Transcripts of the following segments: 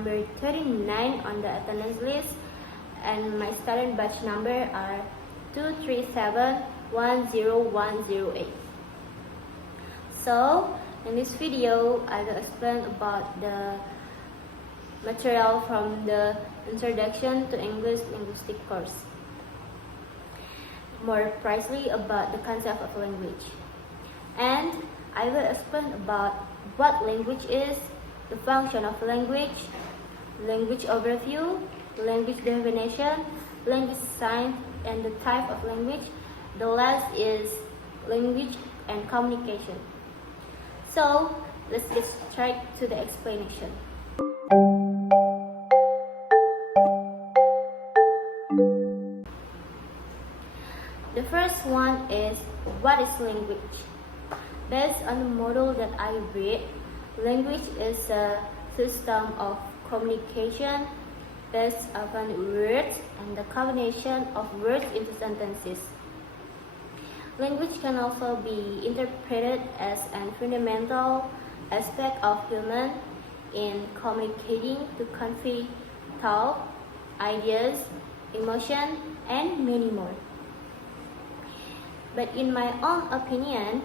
number 39 on the attendance list, and my student batch number are 237-10108. So, in this video, I will explain about the material from the Introduction to English Linguistic course. More precisely about the concept of language. And I will explain about what language is, the function of language, language overview, language definition, language science, and the type of language. The last is language and communication. So, let's get straight to the explanation. The first one is, what is language? Based on the model that I read, language is a system of communication based upon words and the combination of words into sentences. Language can also be interpreted as a fundamental aspect of human in communicating to convey thought, ideas, emotion, and many more. But in my own opinion,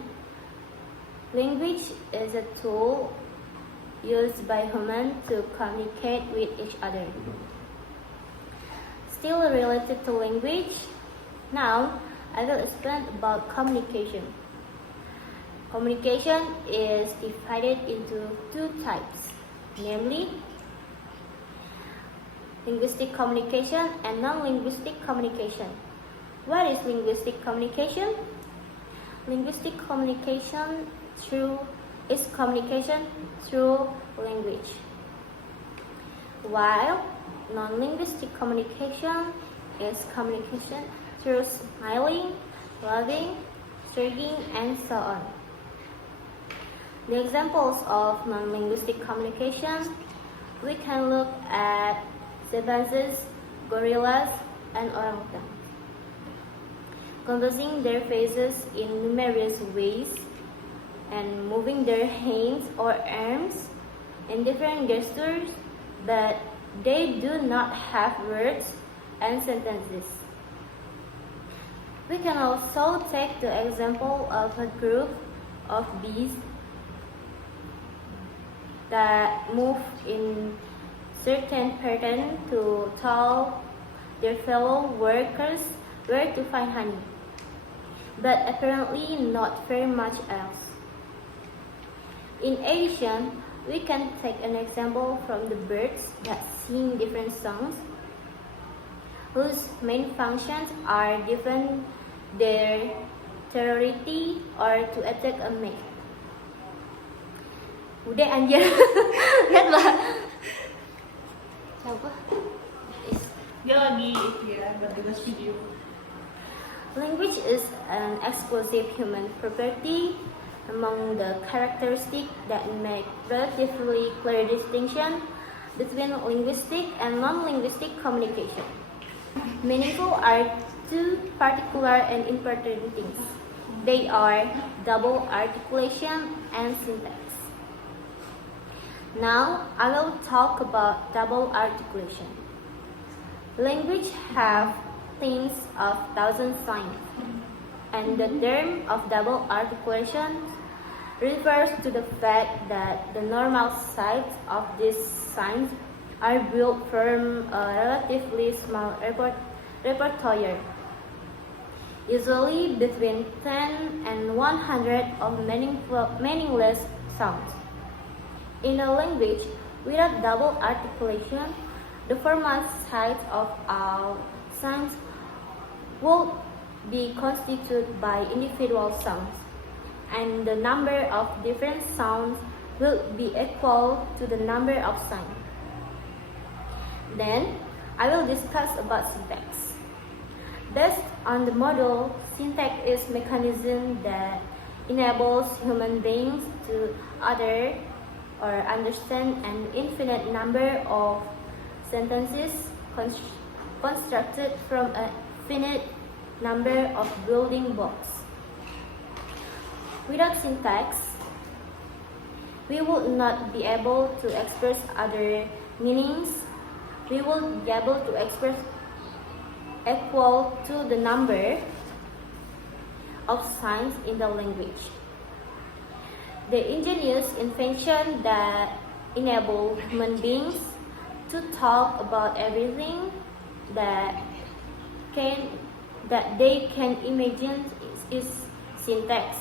language is a tool used by humans to communicate with each other. Still related to language, now I will explain about communication. Communication is divided into two types, namely linguistic communication and non-linguistic communication. What is linguistic communication? Linguistic communication is communication through language, while non-linguistic communication is communication through smiling, laughing, shrugging, and so on. The examples of non-linguistic communication, we can look at chimpanzees, gorillas, and orangutans, composing their faces in numerous ways and moving their hands or arms in different gestures, but they do not have words and sentences. We can also take the example of a group of bees that move in certain pattern to tell their fellow workers where to find honey, but apparently not very much else. In addition, we can take an example from the birds that sing different songs, whose main functions are given their territory or to attack a mate. Udah anjir, lihat lah. Siapa? Dia lagi ya, buat tugas video. Language is an exclusive human property. Among the characteristics that make relatively clear distinction between linguistic and non-linguistic communication. Meaningful are two particular and important things. They are double articulation and syntax. Now, I will talk about double articulation. Language have tens of thousands signs, and the term of double articulation refers to the fact that the normal size of these signs are built from a relatively small repertoire, usually between 10 and 100 of meaningless sounds. In a language without double articulation, the formal size of all signs would be constituted by individual sounds, and the number of different sounds will be equal to the number of signs. Then, I will discuss about syntax. Based on the model, syntax is a mechanism that enables human beings to utter or understand an infinite number of sentences constructed from a finite number of building blocks. Without syntax, we would not be able to express other meanings, we will be able to express equal to the number of signs in the language. The ingenious invention that enable human beings to talk about everything that they can imagine is syntax.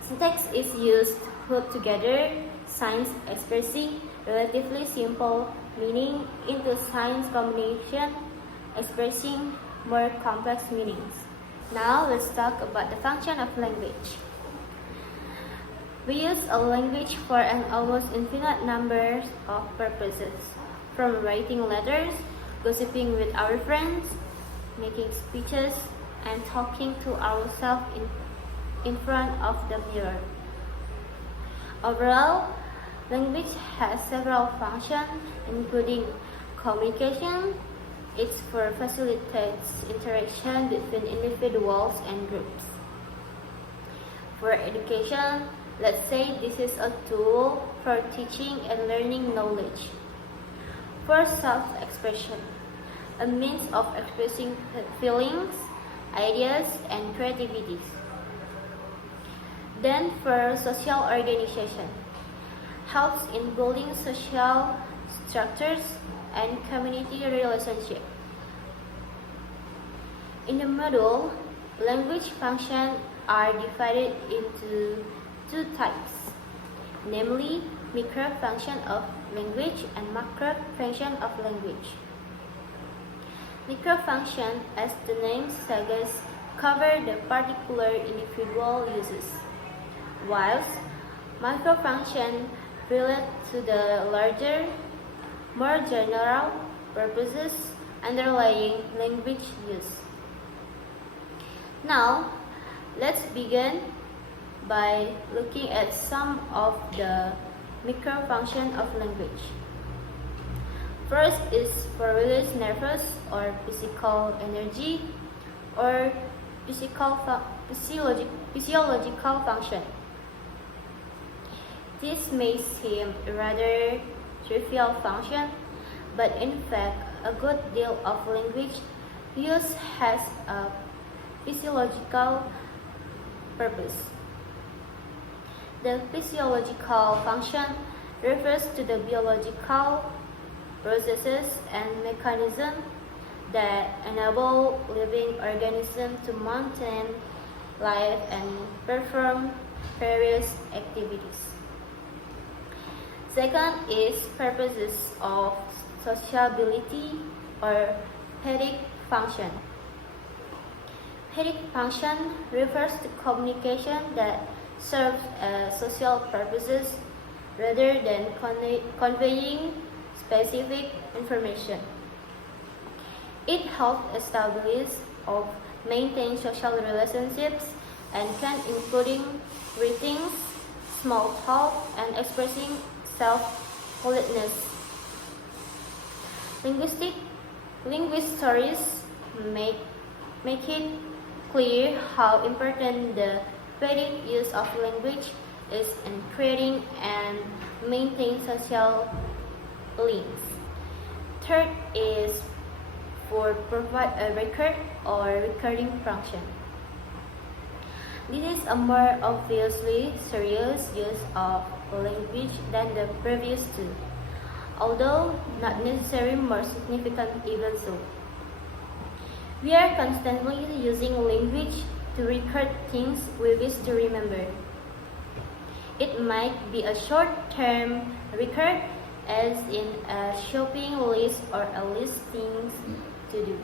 Syntax is used to put together signs expressing relatively simple meaning into signs combination expressing more complex meanings. Now let's talk about the function of language. We use a language for an almost infinite number of purposes, from writing letters, gossiping with our friends, making speeches, and talking to ourselves in front of the mirror. Overall, language has several functions, including communication. It facilitates interaction between individuals and groups. For education, let's say this is a tool for teaching and learning knowledge. For self-expression, a means of expressing feelings, ideas, and creativity. Then for social organization, helps in building social structures and community relationships. In the module, language functions are divided into two types, namely micro function of language and macro function of language. Micro function, as the name suggests, cover the particular individual uses, whilst macro function relate to the larger, more general purposes underlying language use. Now, let's begin by looking at some of the micro functions of language. First is for release nervous or physical energy or physiological function. This may seem a rather trivial function, but in fact, a good deal of language use has a physiological purpose. The physiological function refers to the biological processes and mechanisms that enable living organisms to maintain life and perform various activities. Second is purposes of sociability or pedagogic function. Pedagogic function refers to communication that serves social purposes rather than conveying specific information. It helps establish or maintain social relationships and can including greetings, small talk, and expressing self-politeness. Linguist stories make it clear how important the pedagogic use of language is in creating and maintaining social links. Third is for provide a record or recording function. This is a more obviously serious use of language than the previous two, although not necessarily more significant even so. We are constantly using language to record things we wish to remember. It might be a short-term record, as in a shopping list or a list of things to do,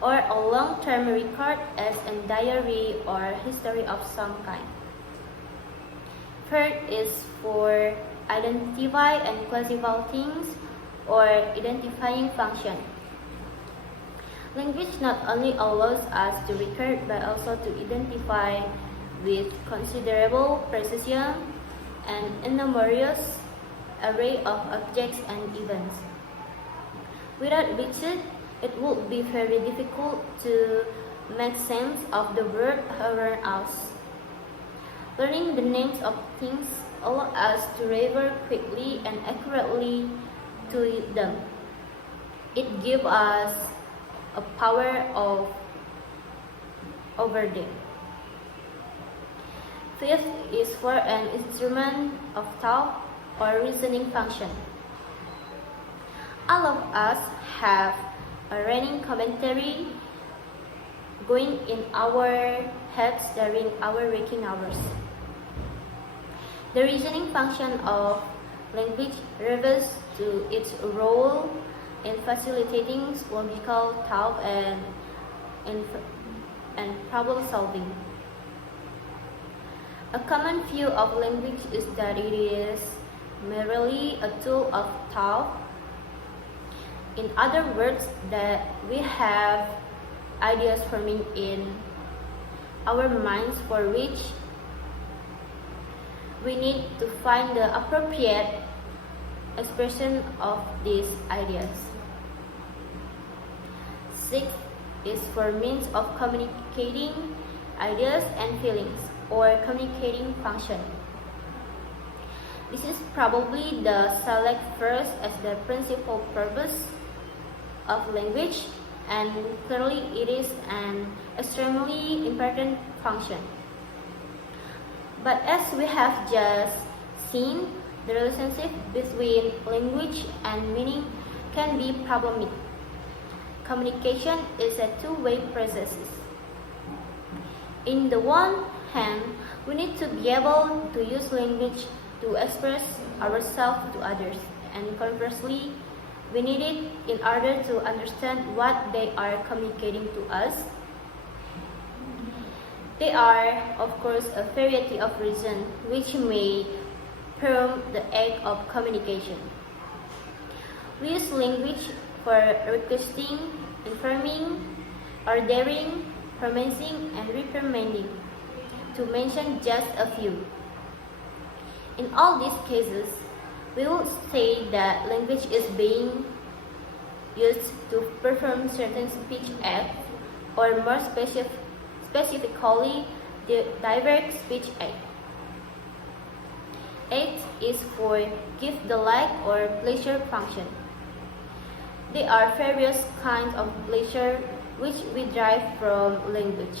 or a long-term record as a diary or history of some kind. Third is for identify and classify things or identifying function. Language not only allows us to record but also to identify with considerable precision an enormous array of objects and events. Without which it would be very difficult to make sense of the world around us. Learning the names of things allow us to refer quickly and accurately to them. It gives us a power over them. Fifth is for an instrument of thought or reasoning function. All of us have a running commentary going in our heads during our waking hours. The reasoning function of language refers to its role in facilitating logical thought and problem solving. A common view of language is that it is merely a tool of thought. In other words, that we have ideas forming in our minds for which we need to find the appropriate expression of these ideas. Sixth is for means of communicating ideas and feelings, or communicating function. This is probably the select first as the principal purpose of language, and clearly it is an extremely important function. But as we have just seen, the relationship between language and meaning can be problematic. Communication is a two-way process. In the one hand, we need to be able to use language to express ourselves to others, and conversely, we need it in order to understand what they are communicating to us. There are, of course, a variety of reasons which may prompt the act of communication. We use language for requesting, informing, ordering, promising, and reprimanding, to mention just a few. In all these cases, we would say that language is being used to perform certain speech acts, or more specifically, the direct speech act. Eight is for give, delight, or pleasure function. There are various kinds of pleasure which we derive from language.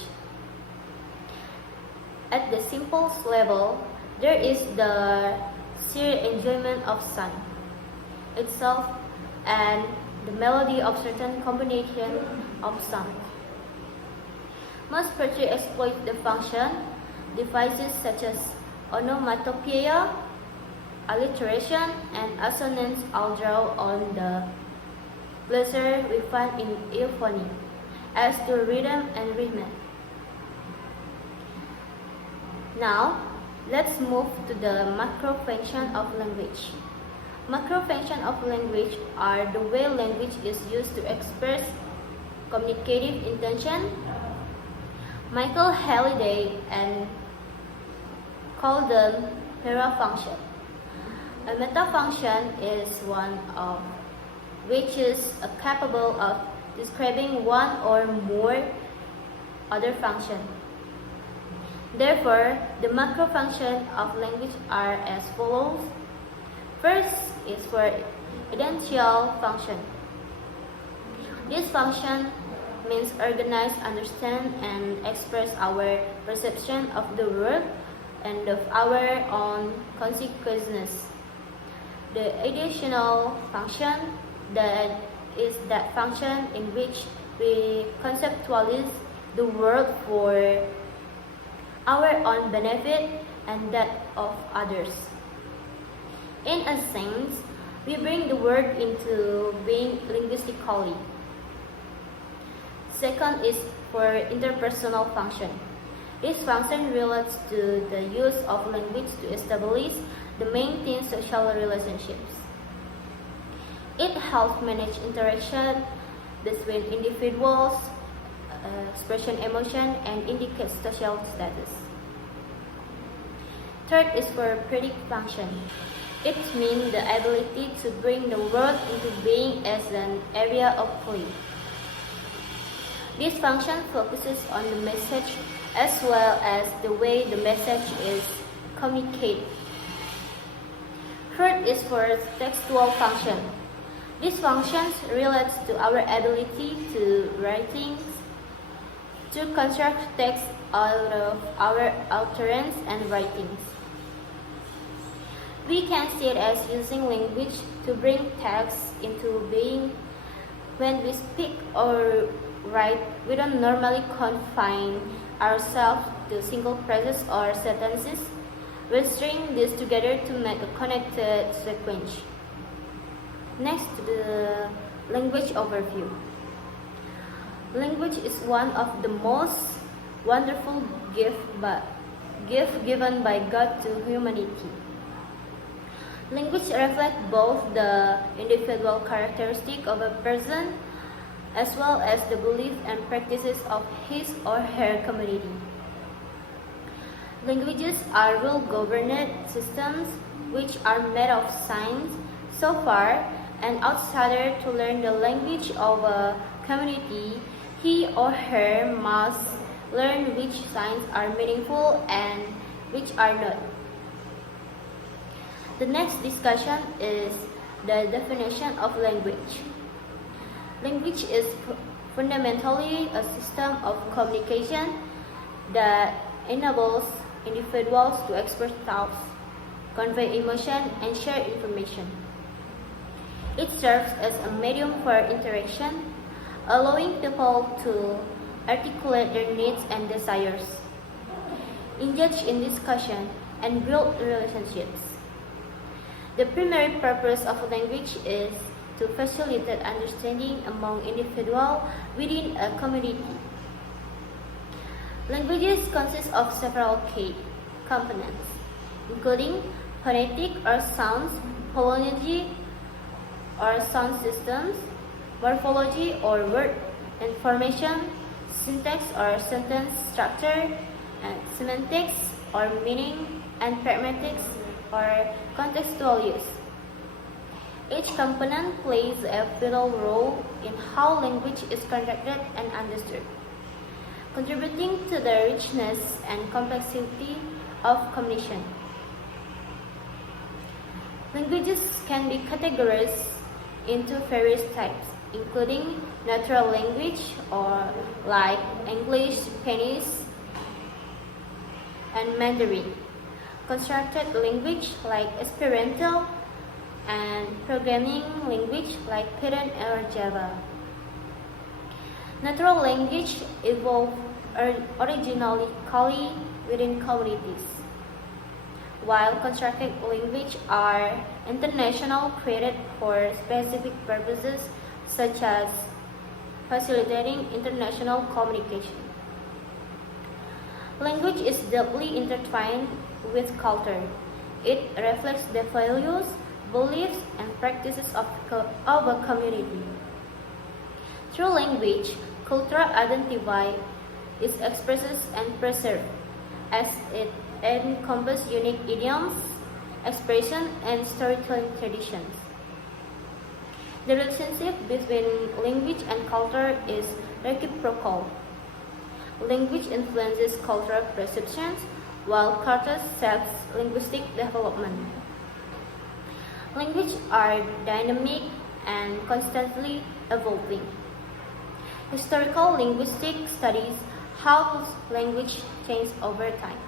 At the simplest level, there is the sheer enjoyment of sound itself and the melody of certain combination of sounds. Most poetry exploit the function. Devices such as onomatopoeia, alliteration, and assonance all draw on the pleasure we find in euphony, as do rhythm and rhythm. Now, let's move to the macro function of language. Macro function of language are the way language is used to express communicative intention. Michael Halliday and called them meta function. A meta function is one of which is capable of describing one or more other function. Therefore, the macro function of language are as follows. First is for idential function. This function means organize, understand, and express our perception of the world and of our own consciousness. The additional function that is that function in which we conceptualize the world for our own benefit and that of others. In a sense, we bring the word into being linguistically. Second is for interpersonal function. This function relates to the use of language to establish the maintain social relationships. It helps manage interaction between individuals, expression emotion, and indicates social status. Third is for predict function. It means the ability to bring the world into being as an area of play. This function focuses on the message as well as the way the message is communicated. Third is for textual function. These functions relate to our ability to writing, to construct text out of our utterance and writings. We can see it as using language to bring text into being. When we speak or write, we don't normally confine ourselves to single phrases or sentences. We string these together to make a connected sequence. Next to the language overview. Language is one of the most wonderful gift given by God to humanity. Language reflects both the individual characteristic of a person as well as the beliefs and practices of his or her community. Languages are rule-governed systems which are made of signs. So far, an outsider to learn the language of a community, he or her must learn which signs are meaningful and which are not. The next discussion is the definition of language. Language is fundamentally a system of communication that enables individuals to express thoughts, convey emotion, and share information. It serves as a medium for interaction, allowing people to articulate their needs and desires, engage in discussion, and build relationships. The primary purpose of language is to facilitate understanding among individuals within a community. Languages consist of several key components, including phonetic or sounds, phonology or sound systems, morphology or word information, syntax or sentence structure, and semantics or meaning, and pragmatics or contextual use. Each component plays a vital role in how language is constructed and understood, contributing to the richness and complexity of communication. Languages can be categorized into various types, including natural language or like English, Spanish, and Mandarin, constructed language like Esperanto, and programming language like Python or Java. Natural language evolved originally within communities, while constructed language are international, created for specific purposes such as facilitating international communication. Language is deeply intertwined with culture. It reflects the values, beliefs, and practices of a community. Through language, cultural identity is expressed and preserved, as it encompasses unique idioms, expression, and storytelling traditions. The relationship between language and culture is reciprocal. Language influences cultural perceptions, while culture shapes linguistic development. Languages are dynamic and constantly evolving. Historical linguistic studies how language changes over time,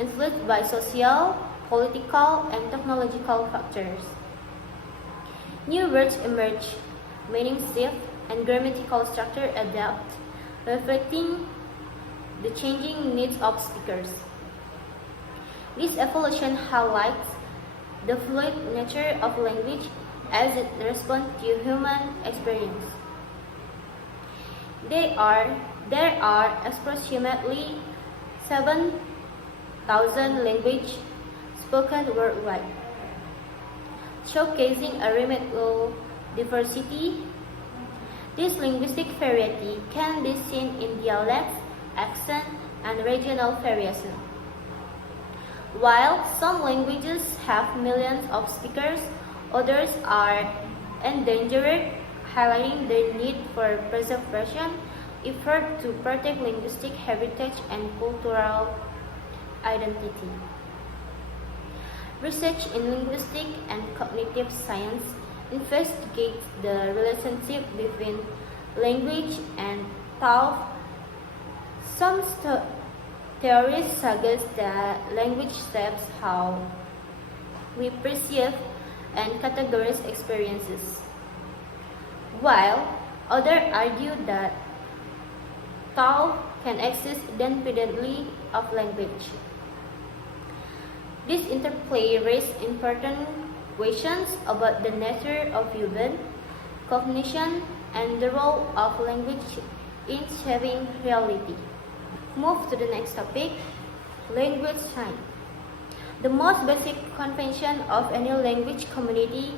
influenced by social, political, and technological factors. New words emerge, meaning shift, and grammatical structure adapt, reflecting the changing needs of speakers. This evolution highlights the fluid nature of language as it responds to human experience. There are approximately 7,000 languages spoken worldwide, showcasing a remarkable diversity. This linguistic variety can be seen in dialects, accent, and regional variation. While some languages have millions of speakers, others are endangered, highlighting the need for preservation, effort to protect linguistic heritage and cultural identity. Research in linguistic and cognitive science investigates the relationship between language and thought. Some theories suggest that language shapes how we perceive and categorize experiences, while others argue that thought can exist independently of language. This interplay raises important questions about the nature of human cognition and the role of language in shaping reality. Move to the next topic, language sign. The most basic convention of any language community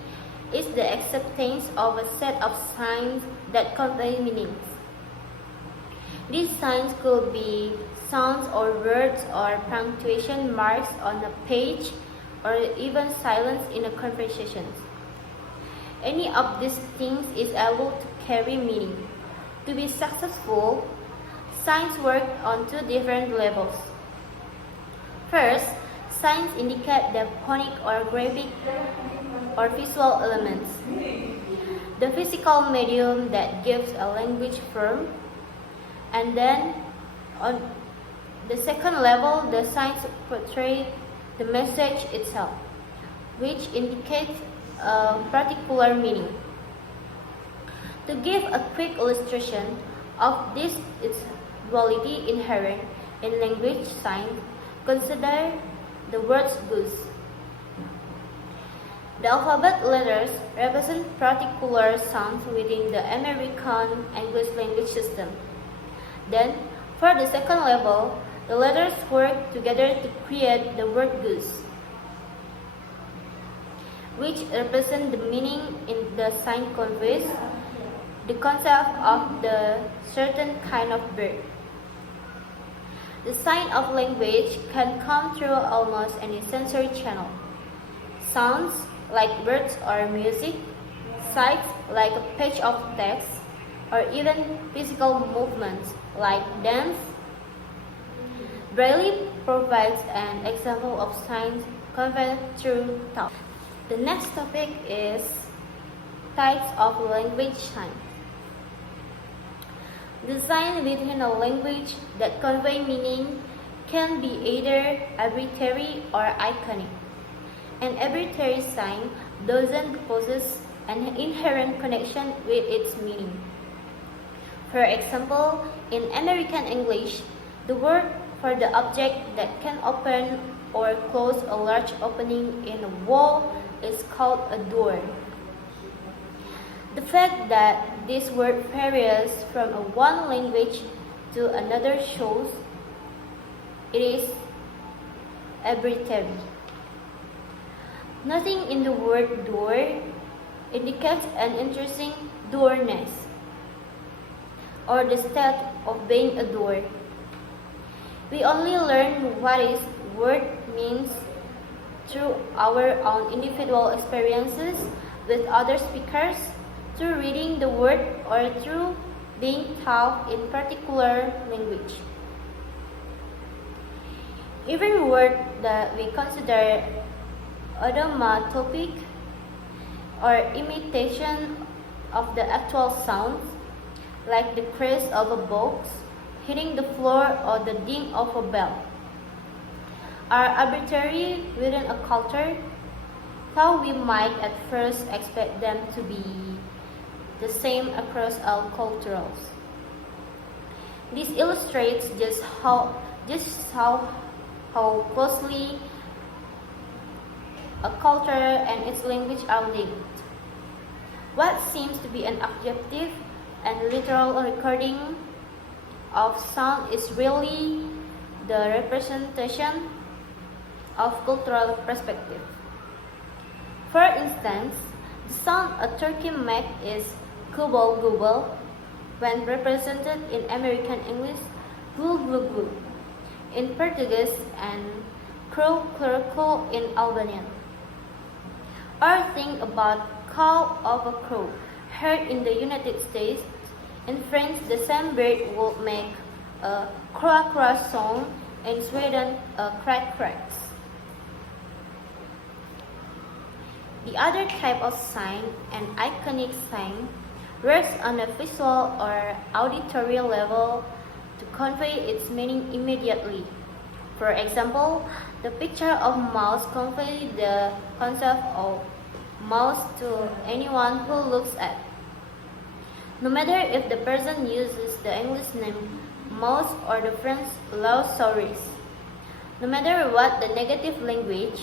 is the acceptance of a set of signs that convey meanings. These signs could be sounds or words or punctuation marks on a page or even silence in a conversation. Any of these things is able to carry meaning. To be successful, signs work on two different levels. First, signs indicate the phonic or graphic or visual elements, the physical medium that gives a language form. And then, on the second level, the signs portray the message itself, which indicates a particular meaning. To give a quick illustration of this its duality inherent in language signs, consider the words goose. The alphabet letters represent particular sounds within the American English language system. Then, for the second level, the letters work together to create the word goose, which represents the meaning in the sign conveys, the concept of the certain kind of bird. The sign of language can come through almost any sensory channel. Sounds like words or music, sights like a page of text, or even physical movements like dance. Braille provides an example of signs conveyed through thought. The next topic is types of language signs. The sign within a language that convey meaning can be either arbitrary or iconic. An arbitrary sign doesn't possess an inherent connection with its meaning. For example, in American English, the word for the object that can open or close a large opening in a wall is called a door. The fact that this word varies from one language to another shows it is arbitrary. Nothing in the word door indicates an interesting doorness or the state of being a door. We only learn what this word means through our own individual experiences with other speakers, through reading the word, or through being taught in particular language. Even words that we consider onomatopoeic or imitation of the actual sounds, like the crash of a box hitting the floor or the ding of a bell, are arbitrary within a culture, though we might at first expect them to be the same across all cultures. This illustrates just how closely a culture and its language are linked. What seems to be an objective and literal recording of sound is really the representation of cultural perspective. For instance, the sound a turkey makes is gobble gobble when represented in American English, glu glu glu in Portuguese, and crow crow crow in Albanian. Or think about call of a crow heard in the United States. In France, the same bird will make a croak croak song. In Sweden, a crack cracks. The other type of sign, an iconic sign, works on a visual or auditory level to convey its meaning immediately. For example, the picture of mouse conveys the concept of mouse to anyone who looks at. No matter if the person uses the English name mouse or the French Lausaurus. No matter what the negative language,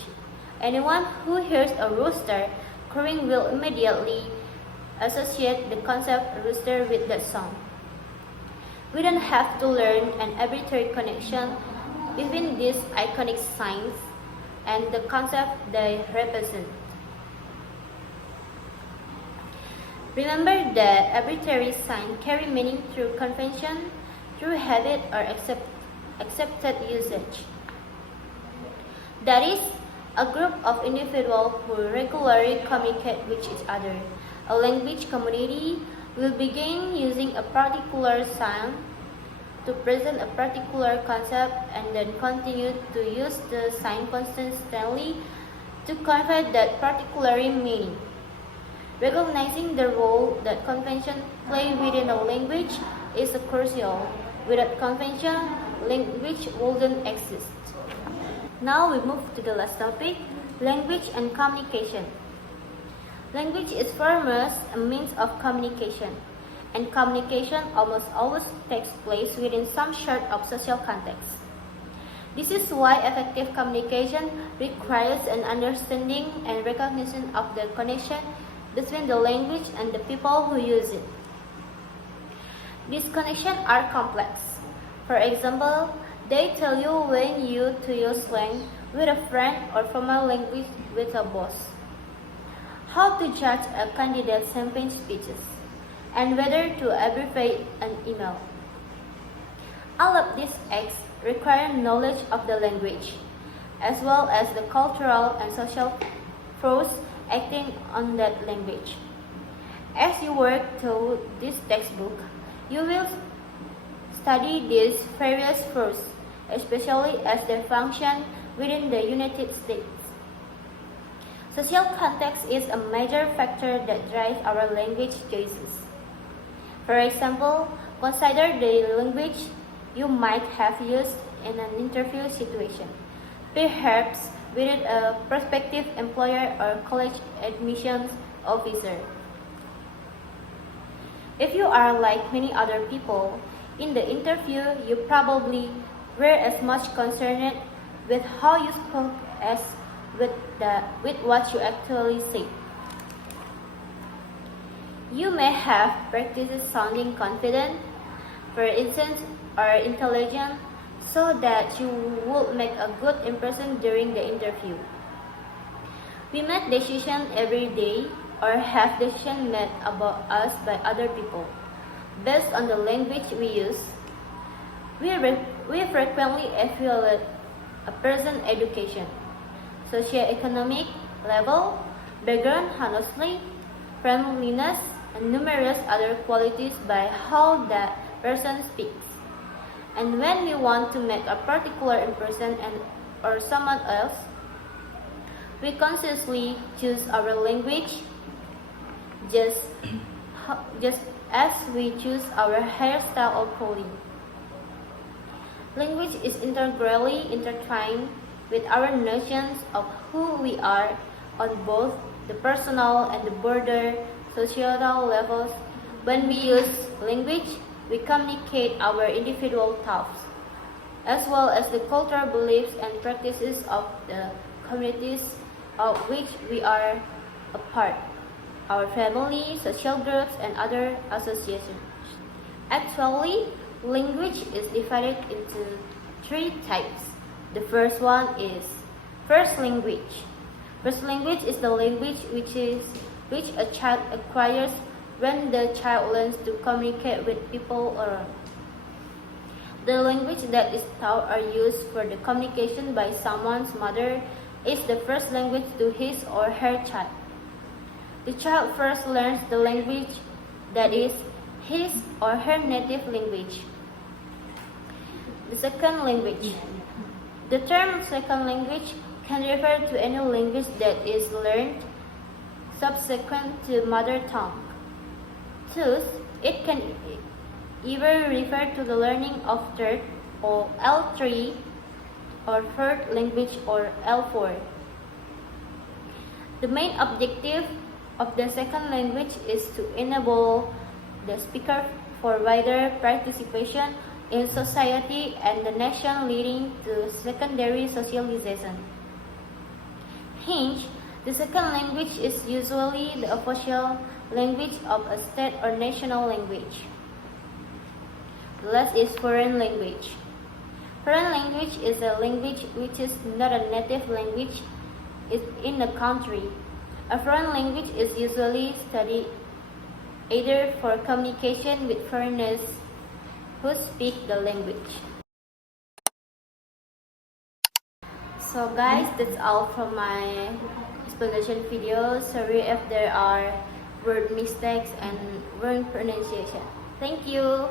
anyone who hears a rooster crowing will immediately associate the concept rooster with that song. We don't have to learn an arbitrary connection between these iconic signs and the concept they represent. Remember that arbitrary signs carry meaning through convention, through habit or accepted usage. That is, a group of individuals who regularly communicate with each other. A language community will begin using a particular sign to present a particular concept and then continue to use the sign consistently to convey that particular meaning. Recognizing the role that convention play within a language is crucial. Without convention, language wouldn't exist. Now we move to the last topic, language and communication. Language is foremost a means of communication, and communication almost always takes place within some sort of social context. This is why effective communication requires an understanding and recognition of the connection between the language and the people who use it. These connections are complex. For example, they tell you when you to use slang with a friend or formal language with a boss, how to judge a candidate's campaign speeches, and whether to abbreviate an email. All of these acts require knowledge of the language, as well as the cultural and social force acting on that language. As you work through this textbook, you will study these various forces, especially as they function within the United States. Social context is a major factor that drives our language choices. For example, consider the language you might have used in an interview situation, perhaps with a prospective employer or college admissions officer. If you are like many other people, in the interview you probably were as much concerned with how you spoke as with what you actually said. You may have practiced sounding confident, for instance, or intelligent, so that you would make a good impression during the interview. We make decisions every day or have decisions made about us by other people. Based on the language we use, we frequently evaluate a person's education, socioeconomic level, background, honestly, friendliness, and numerous other qualities by how that person speaks. And when we want to make a particular impression or someone else, we consciously choose our language just as we choose our hairstyle or clothing. Language is integrally intertwined with our notions of who we are on both the personal and the broader societal levels. When we use language, we communicate our individual thoughts, as well as the cultural beliefs and practices of the communities of which we are a part, our family, social groups, and other associations. Actually, language is divided into three types. The first one is first language. First language is the language which a child acquires when the child learns to communicate with people around. The language that is taught or used for the communication by someone's mother is the first language to his or her child. The child first learns the language that is his or her native language. The second language. The term second language can refer to any language that is learned subsequent to mother tongue. Thus, it can either refer to the learning of third or L3 or third language or L4. The main objective of the second language is to enable the speaker for wider participation in society and the nation, leading to secondary socialization. Hence, the second language is usually the official language of a state or national language. The last is foreign language. Foreign language is a language which is not a native language in a country. A foreign language is usually studied either for communication with foreigners who speak the language. So guys, that's all from my explanation video. Sorry if there are word mistakes and wrong pronunciation. Thank you.